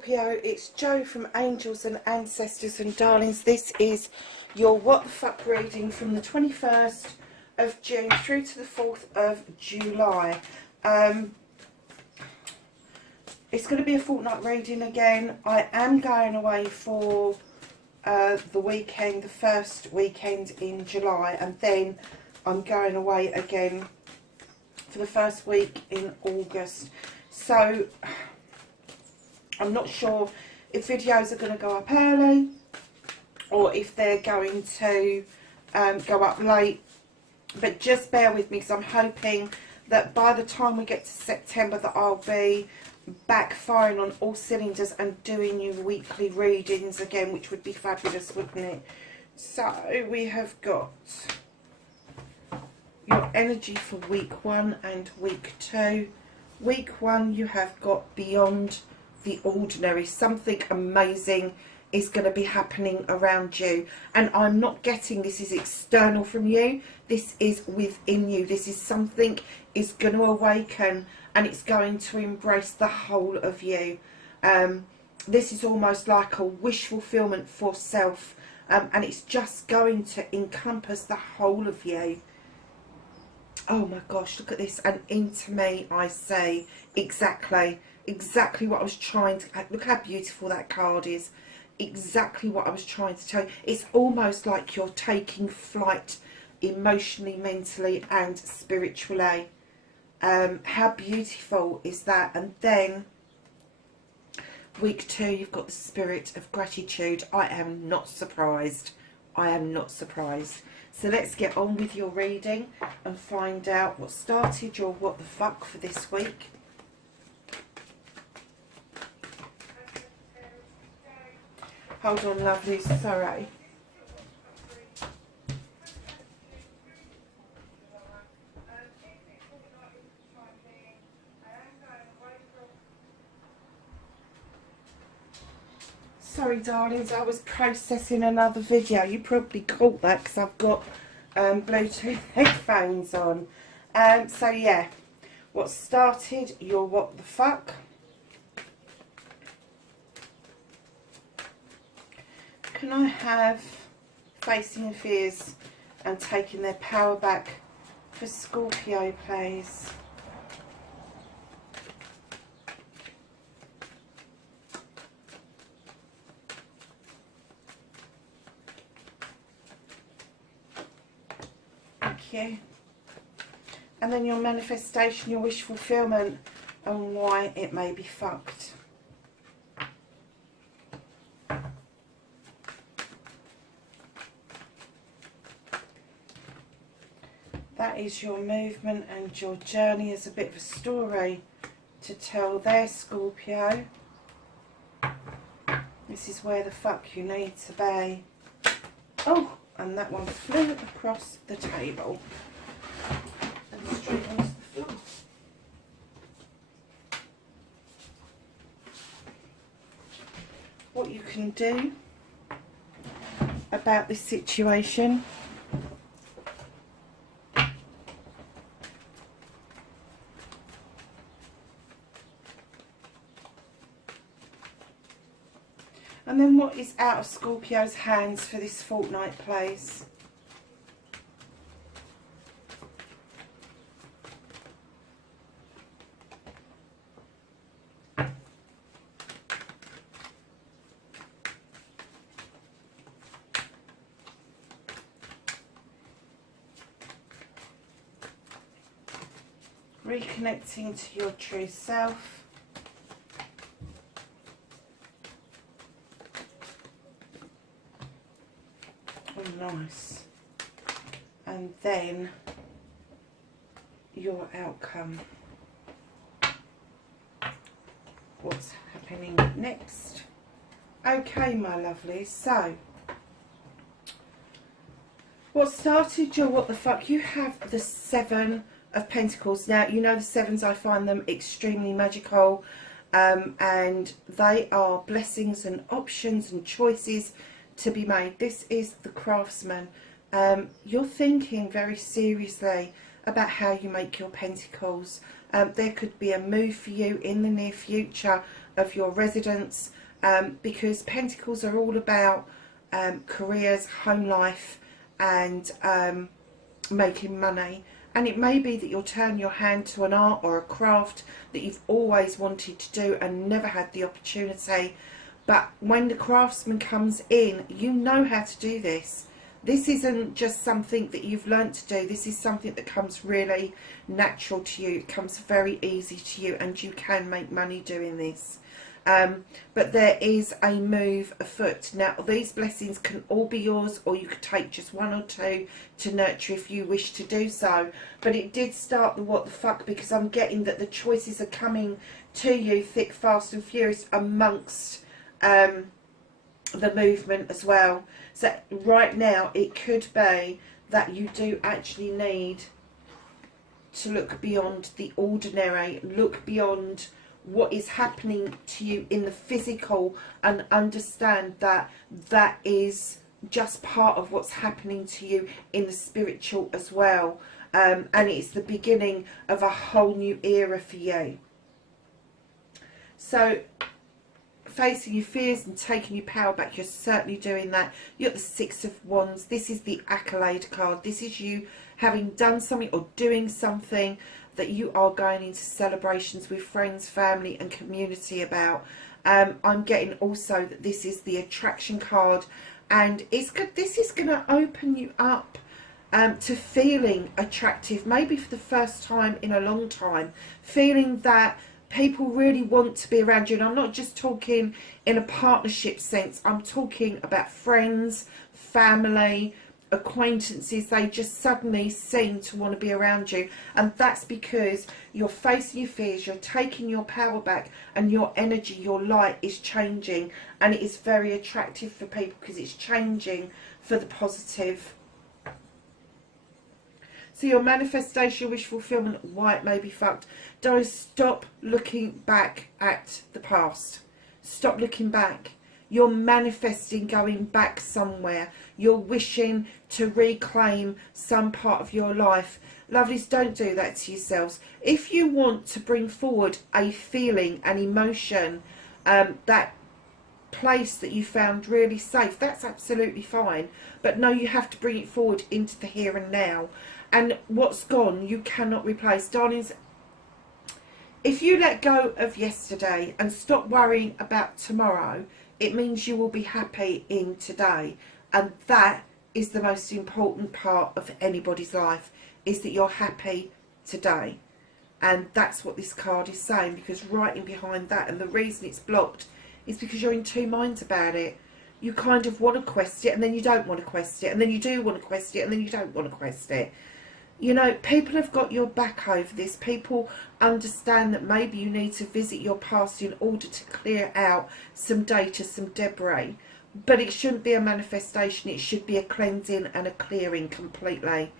Scorpio, it's Jo from Angels and Ancestors and Darlings. This is your What the Fuck reading from the 21st of June through to the 4th of July. It's going to be a fortnight reading again. I am going away for the weekend, the first weekend in July, and then I'm going away again for the first week in August. So I'm not sure if videos are going to go up early or if they're going to go up late, but just bear with me because I'm hoping that by the time we get to September that I'll be back firing on all cylinders and doing you weekly readings again, which would be fabulous, wouldn't it? So we have got your energy for week 1 and week 2. Week 1 you have got beyond the ordinary. Something amazing is going to be happening around you, and I'm not getting this is external from you, this is within you. This is something is going to awaken and it's going to embrace the whole of you. This is almost like a wish fulfillment for self, and it's just going to encompass the whole of you. Oh my gosh, look at this, and into me I say exactly what I was trying to, look how beautiful that card is, exactly what I was trying to tell you. It's almost like you're taking flight emotionally, mentally and spiritually. How beautiful is that? And then week 2 you've got the spirit of gratitude. I am not surprised. I am not surprised. So let's get on with your reading and find out what started your what the fuck for this week. Hold on, lovely, sorry. Sorry, darlings, I was processing another video. You probably caught that because I've got Bluetooth headphones on. So yeah, what started your what the fuck? Can I have facing fears and taking their power back for Scorpio, please? Thank you. And then your manifestation, your wish fulfillment, and why it may be fucked. That is your movement and your journey as a bit of a story to tell there, Scorpio. This is where the fuck you need to be. Oh, and that one flew across the table and straight onto the floor. What you can do about this situation . And then what is out of Scorpio's hands for this fortnight, please? Reconnecting to your true self. Nice. And then your outcome. What's happening next? Okay, my lovely. So, what started your what the fuck? You have the 7 of Pentacles. Now, you know the 7s, I find them extremely magical. And they are blessings and options and choices to be made. This is the craftsman. You're thinking very seriously about how you make your pentacles. There could be a move for you in the near future of your residence, because Pentacles are all about careers, home life, and making money. And it may be that you'll turn your hand to an art or a craft that you've always wanted to do and never had the opportunity. But when the craftsman comes in, you know how to do this. This isn't just something that you've learnt to do. This is something that comes really natural to you. It comes very easy to you, and you can make money doing this. But there is a move afoot. Now, these blessings can all be yours, or you could take just one or two to nurture if you wish to do so. But it did start the what the fuck, because I'm getting that the choices are coming to you thick, fast and furious amongst the movement as well. So right now it could be that you do actually need to look beyond the ordinary, look beyond what is happening to you in the physical, and understand that that is just part of what's happening to you in the spiritual as well. And it's the beginning of a whole new era for you. So facing your fears and taking your power back, you're certainly doing that. You're at the Six of Wands. This is the accolade card. This is you having done something or doing something that you are going into celebrations with friends, family and community about. I'm getting also that this is the attraction card, and it's good. This is going to open you up to feeling attractive, maybe for the first time in a long time, feeling that people really want to be around you. And I'm not just talking in a partnership sense. I'm talking about friends, family, acquaintances. They just suddenly seem to want to be around you. And that's because you're facing your fears, you're taking your power back, and your energy, your light is changing. And it is very attractive for people because it's changing for the positive. So your manifestation, your wish fulfillment, why it may be fucked. Don't stop looking back at the past. Stop looking back. You're manifesting going back somewhere. You're wishing to reclaim some part of your life. Lovelies, don't do that to yourselves. If you want to bring forward a feeling, an emotion, that place that you found really safe, that's absolutely fine. But no, you have to bring it forward into the here and now. And what's gone, you cannot replace. Darlings, if you let go of yesterday and stop worrying about tomorrow, it means you will be happy in today. And that is the most important part of anybody's life, is that you're happy today. And that's what this card is saying, because right in behind that, and the reason it's blocked, is because you're in two minds about it. You kind of want to quest it, and then you don't want to quest it, and then you do want to quest it, and then you don't want to quest it. You know, people have got your back over this. People understand that maybe you need to visit your past in order to clear out some data, some debris. But it shouldn't be a manifestation. It should be a cleansing and a clearing completely.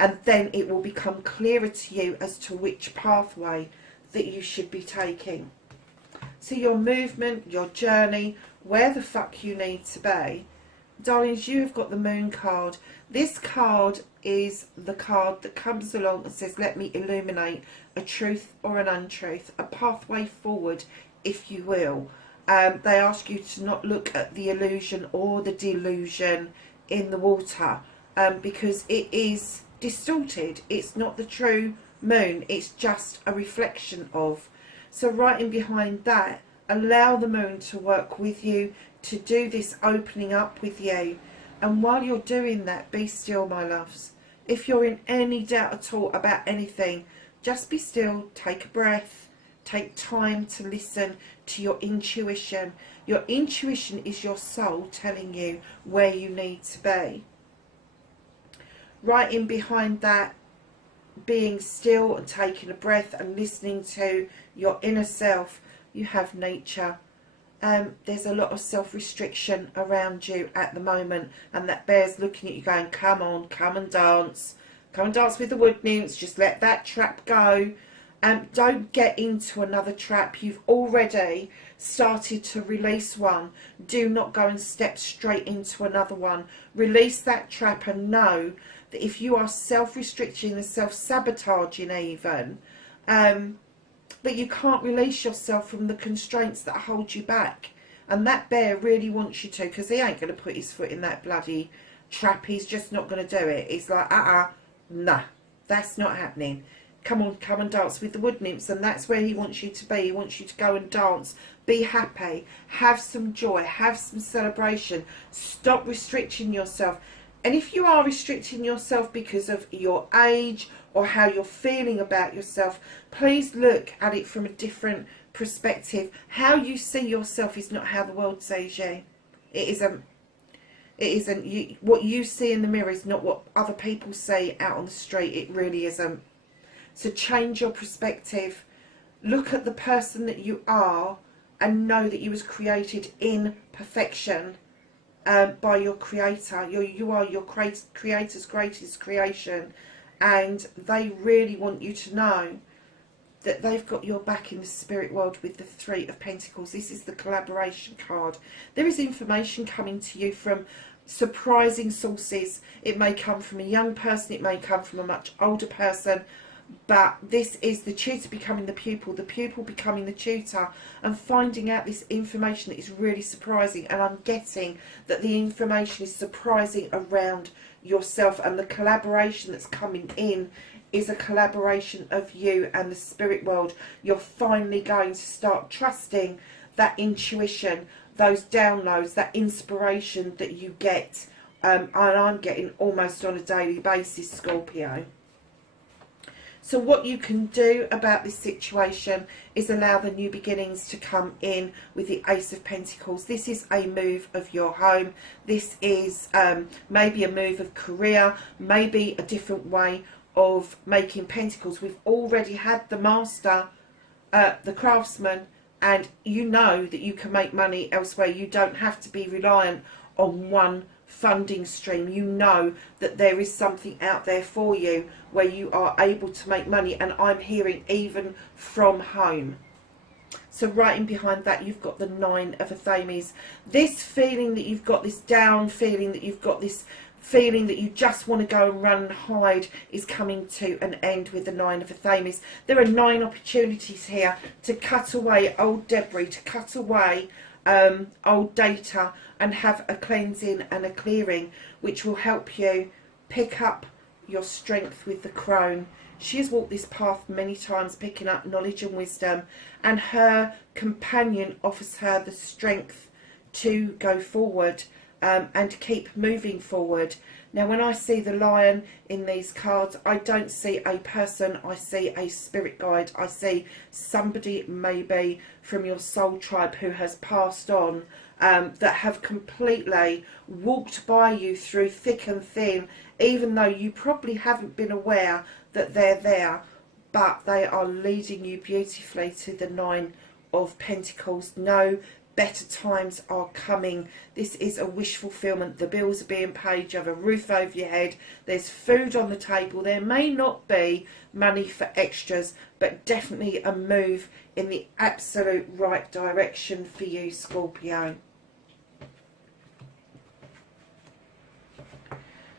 And then it will become clearer to you as to which pathway that you should be taking. So your movement, your journey, where the fuck you need to be. Darlings, you have got the Moon card. This card is the card that comes along and says, let me illuminate a truth or an untruth, a pathway forward, if you will. They ask you to not look at the illusion or the delusion in the water, because it is distorted. It's not the true moon. It's just a reflection of. So right in behind that, allow the moon to work with you, to do this opening up with you. And while you're doing that, be still, my loves. If you're in any doubt at all about anything, just be still, take a breath, take time to listen to your intuition. Your intuition is your soul telling you where you need to be. Right in behind that, being still and taking a breath and listening to your inner self, you have nature. There's a lot of self-restriction around you at the moment, and that bear's looking at you going, come on, come and dance with the wood nymphs, just let that trap go. Don't get into another trap. You've already started to release one. Do not go and step straight into another one. Release that trap and know that if you are self-restricting and self-sabotaging even, but you can't release yourself from the constraints that hold you back. And that bear really wants you to, because he ain't going to put his foot in that bloody trap. He's just not going to do it. He's like, nah, that's not happening. Come on, come and dance with the wood nymphs. And that's where he wants you to be. He wants you to go and dance. Be happy. Have some joy. Have some celebration. Stop restricting yourself. And if you are restricting yourself because of your age or how you're feeling about yourself, please look at it from a different perspective. How you see yourself is not how the world sees you. It isn't. It isn't. What you see in the mirror is not what other people see out on the street. It really isn't. So change your perspective. Look at the person that you are and know that you was created in perfection by your creator. You are your creator's greatest creation, and they really want you to know that they've got your back in the spirit world with the Three of Pentacles. This is the collaboration card. There is information coming to you from surprising sources. It may come from a young person, it may come from a much older person, but this is the tutor becoming the pupil becoming the tutor, and finding out this information that is really surprising. And I'm getting that the information is surprising around yourself, and the collaboration that's coming in is a collaboration of you and the spirit world. You're finally going to start trusting that intuition, those downloads, that inspiration that you get, and I'm getting almost on a daily basis, Scorpio. So what you can do about this situation is allow the new beginnings to come in with the Ace of Pentacles. This is a move of your home. This is maybe a move of career, maybe a different way of making pentacles. We've already had the master, the craftsman, and you know that you can make money elsewhere. You don't have to be reliant on one funding stream. You know that there is something out there for you where you are able to make money, and I'm hearing even from home. So right in behind that, you've got the Nine of Athames. This feeling that you've got, this down feeling that you've got, this feeling that you just want to go and run and hide, is coming to an end with the Nine of Athames. There are 9 opportunities here to cut away old debris, to cut away old data, and have a cleansing and a clearing, which will help you pick up your strength with the crone. She has walked this path many times, picking up knowledge and wisdom, and her companion offers her the strength to go forward and keep moving forward. Now, when I see the lion in these cards, I don't see a person, I see a spirit guide. I see somebody maybe from your soul tribe who has passed on, that have completely walked by you through thick and thin, even though you probably haven't been aware that they're there, but they are leading you beautifully to the Nine of Pentacles. No, better times are coming. This is a wish fulfillment. The bills are being paid. You have a roof over your head. There's food on the table. There may not be money for extras, but definitely a move in the absolute right direction for you, Scorpio.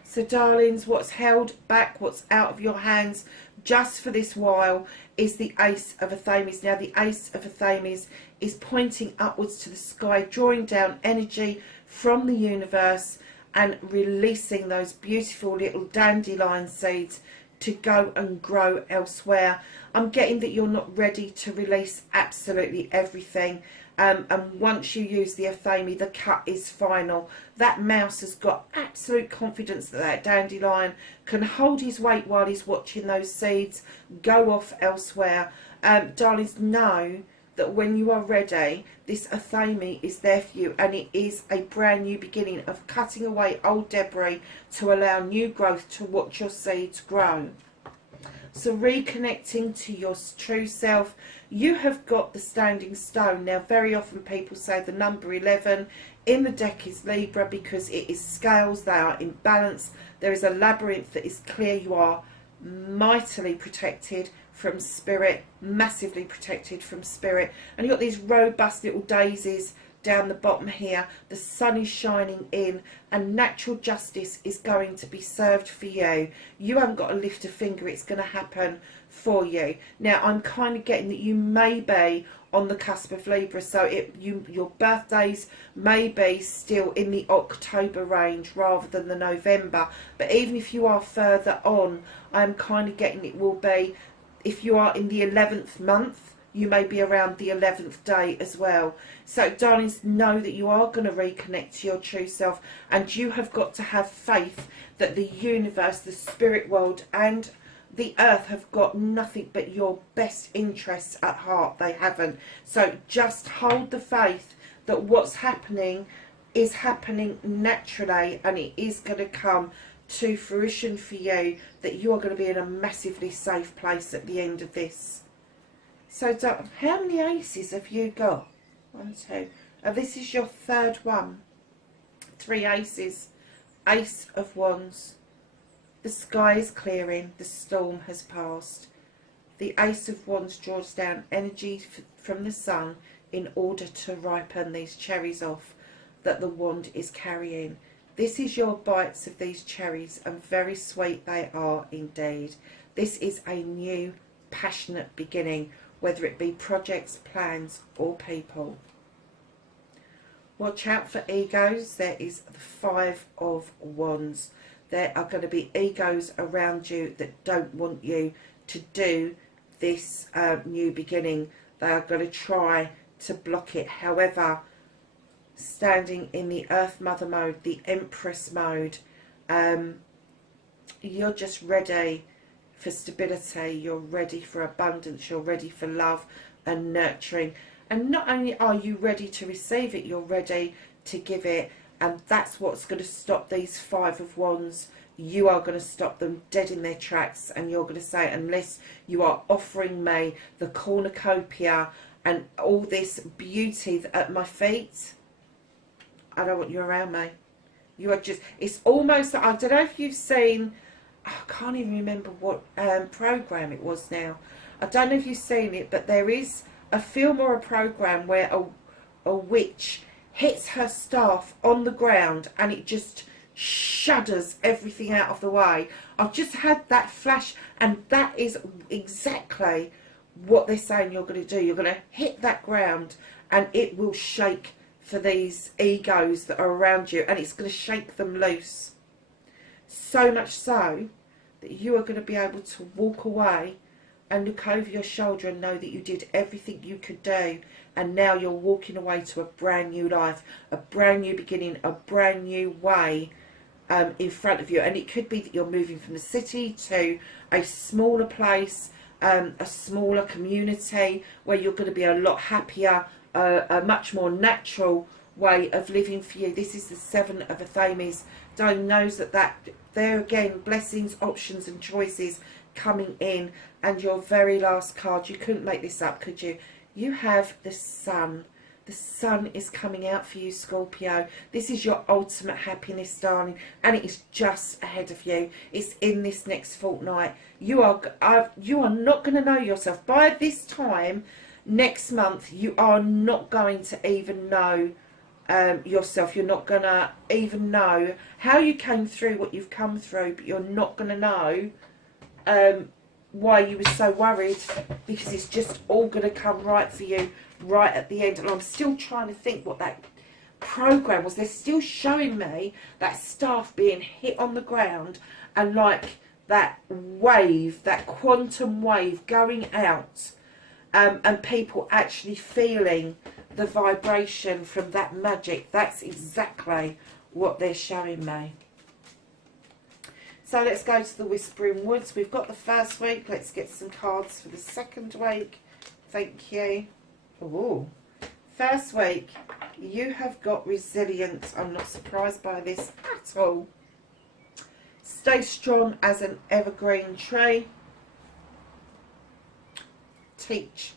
So darlings, what's held back, what's out of your hands just for this while, is the Ace of Athames. Now, the Ace of Athames is pointing upwards to the sky, drawing down energy from the universe and releasing those beautiful little dandelion seeds to go and grow elsewhere. I'm getting that you're not ready to release absolutely everything. And once you use the Athame, the cut is final. That mouse has got absolute confidence that that dandelion can hold his weight while he's watching those seeds go off elsewhere. Darlings, know that when you are ready, this Athame is there for you, and it is a brand new beginning of cutting away old debris to allow new growth to watch your seeds grow. So reconnecting to your true self, you have got the Standing Stone. Now, very often people say the number 11 in the deck is Libra because it is scales, they are in balance. There is a labyrinth that is clear. You are mightily protected from spirit, massively protected from spirit. And you've got these robust little daisies down the bottom here. The sun is shining in and natural justice is going to be served for you. You haven't got to lift a finger. It's going to happen for you. Now, I'm kind of getting that you may be on the cusp of Libra, so your birthdays may be still in the October range rather than the November. But even if you are further on, I'm kind of getting it will be, if you are in the 11th month, you may be around the 11th day as well. So, darlings, know that you are going to reconnect to your true self, and you have got to have faith that the universe, the spirit world, and the earth have got nothing but your best interests at heart. They haven't. So just hold the faith that what's happening is happening naturally, and it is going to come to fruition for you, that you are going to be in a massively safe place at the end of this. So how many aces have you got? 1, 2. This is your third one. 3 aces. Ace of Wands. The sky is clearing, the storm has passed. The Ace of Wands draws down energy from the sun in order to ripen these cherries off that the wand is carrying. This is your bites of these cherries, and very sweet they are indeed. This is a new, passionate beginning, whether it be projects, plans or people. Watch out for egos. There is the 5 of Wands. There are going to be egos around you that don't want you to do this new beginning. They are going to try to block it. However, standing in the Earth Mother mode, the Empress mode, you're just ready for stability. You're ready for abundance. You're ready for love and nurturing. And not only are you ready to receive it, you're ready to give it. And that's what's going to stop these 5 of Wands. You are going to stop them dead in their tracks, and you're going to say, unless you are offering me the cornucopia and all this beauty at my feet, I don't want you around me. You are just, it's almost, I don't know if you've seen, I can't even remember what program it was now. I don't know if you've seen it, but there is a film or a program where a witch hits her staff on the ground and it just shudders everything out of the way. I've just had that flash, and that is exactly what they're saying you're going to do. You're going to hit that ground and it will shake for these egos that are around you, and it's going to shake them loose. So much so that you are going to be able to walk away and look over your shoulder and know that you did everything you could do, and now you're walking away to a brand new life, a brand new beginning, a brand new way in front of you. And it could be that you're moving from the city to a smaller place, a smaller community where you're going to be a lot happier, a much more natural way of living for you. This is the 7 of Athames. Diane knows that there again, blessings, options and choices coming in. And your very last card, you couldn't make this up, could you? You have the Sun. The sun is coming out for you, Scorpio. This is your ultimate happiness, darling, and it is just ahead of you. It's in this next fortnight. You are not going to know yourself. By this time next month, you are not going to even know yourself. You're not going to even know how you came through what you've come through, but you're not going to know why you were so worried, because it's just all going to come right for you right at the end. And I'm still trying to think what that program was. They're still showing me that staff being hit on the ground, and like that wave, that quantum wave going out, and people actually feeling the vibration from that magic. That's exactly what they're showing me. So let's go to the Whispering Woods. We've got the first week. Let's get some cards for the second week. Thank you. Ooh. First week, you have got resilience. I'm not surprised by this at all. Stay strong as an evergreen tree. Teach.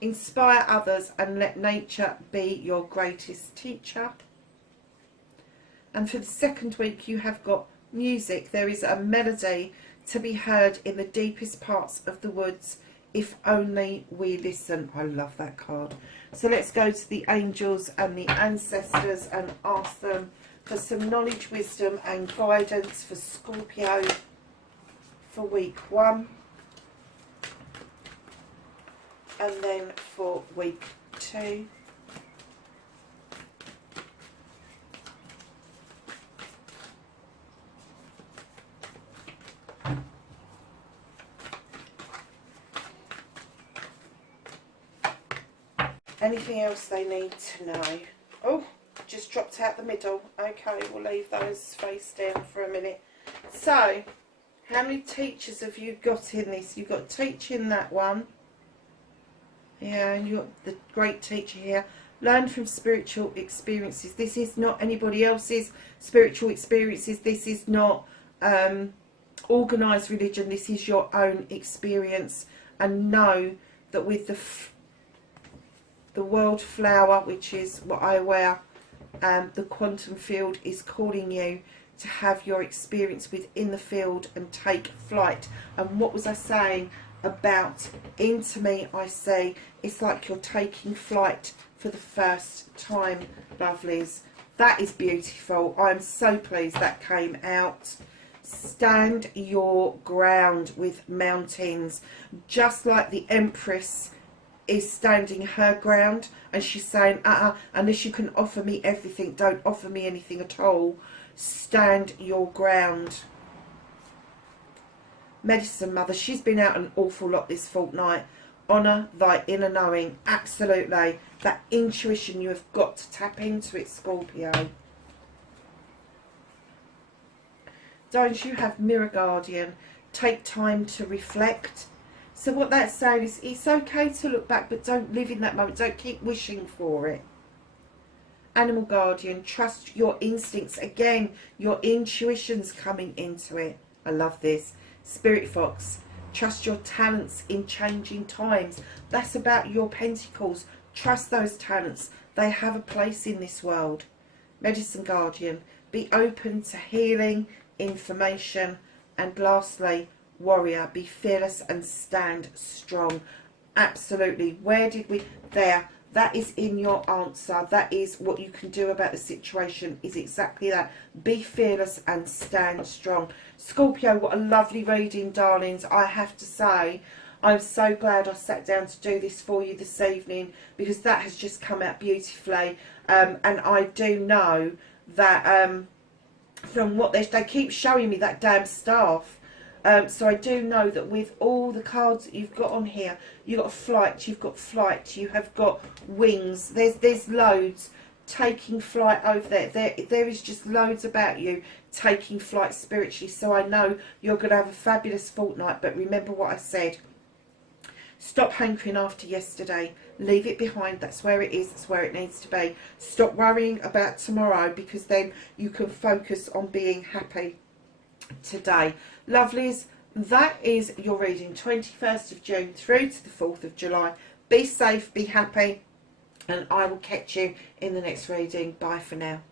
Inspire others and let nature be your greatest teacher. And for the second week, you have got music. There is a melody to be heard in the deepest parts of the woods if only we listen. I love that card. So let's go to the angels and the ancestors and ask them for some knowledge, wisdom and guidance for Scorpio for week 1. And then for week 2. Anything else they need to know? Oh, just dropped out the middle. Okay, we'll leave those face down for a minute. So, how many teachers have you got in this? You've got teacher in that one. Yeah, and you've got the great teacher here. Learn from spiritual experiences. This is not anybody else's spiritual experiences. This is not organised religion. This is your own experience. And know that with the world flower, which is what I wear, the quantum field is calling you to have your experience within the field and take flight. And what was I saying about into me? I say it's like you're taking flight for the first time, lovelies. That is beautiful. I'm so pleased that came out. Stand your ground with mountains, just like the Empress is standing her ground, and she's saying, unless you can offer me everything, don't offer me anything at all. Stand your ground. Medicine Mother, she's been out an awful lot this fortnight. Honour thy inner knowing. Absolutely. That intuition, you have got to tap into it, Scorpio. Don't you have Mirror Guardian? Take time to reflect. So what that's saying is it's okay to look back, but don't live in that moment. Don't keep wishing for it. Animal Guardian, trust your instincts. Again, your intuition's coming into it. I love this. Spirit Fox, trust your talents in changing times. That's about your pentacles. Trust those talents. They have a place in this world. Medicine Guardian, be open to healing, information. And lastly, Warrior, be fearless and stand strong. Absolutely. Where did we... There. That is in your answer. That is what you can do about the situation, is exactly that. Be fearless and stand strong. Scorpio, what a lovely reading, darlings. I have to say, I'm so glad I sat down to do this for you this evening, because that has just come out beautifully. And I do know that from what they keep showing me, that damn staff. So I do know that with all the cards that you've got on here, you've got flight, you have got wings, there's loads taking flight over there. There is just loads about you taking flight spiritually. So I know you're going to have a fabulous fortnight, but remember what I said. Stop hankering after yesterday. Leave it behind. That's where it is. That's where it needs to be. Stop worrying about tomorrow, because then you can focus on being happy today. Lovelies, that is your reading, 21st of June through to the 4th of July. Be safe, be happy, and I will catch you in the next reading. Bye for now.